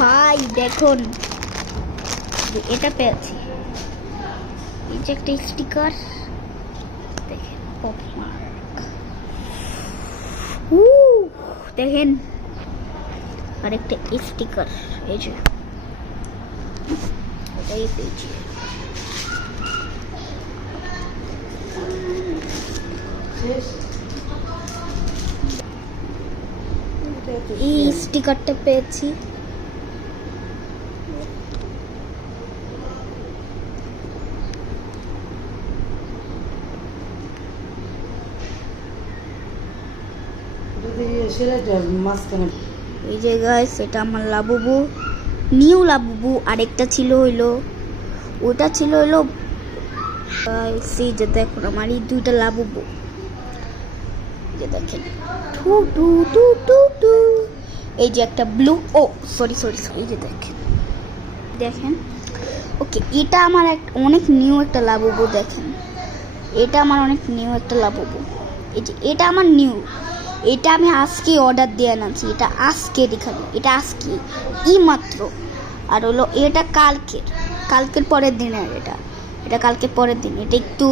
ভাই দেখুন, এটা পেয়েছি, এই যে একটা স্টিকার দেখেন, দেখেন আরেকটা স্টিকার, এই যে এটাই পেয়েছি। এই স্টিকারটা পেয়েছি। এই যে গাইস, এটা আমার লাবুবু, নিউ লাবুবু। আরেকটা ছিল হইলো, ওটা ছিল হইলো সেই যে দেখুন আমার এই দুইটা লাবুবু, যে দেখেন two two two two two. এই যে একটা ব্লু, ও সরি সরি সরি, এই যে দেখেন দেখেন। ওকে, এটা আমার অনেক নিউ একটা লাবুবু। দেখেন এটা আমার অনেক নিউ একটা লাবুবু। এই যে এটা আমার নিউ, এটা আমি আজকে অর্ডার দিয়ে আনছি। এটা আজকে দেখাবো, এটা আজকে ই মাত্র। আর হলো এটা কালকের পরের দিনের, এটা কালকে পরের দিন। এটা একটু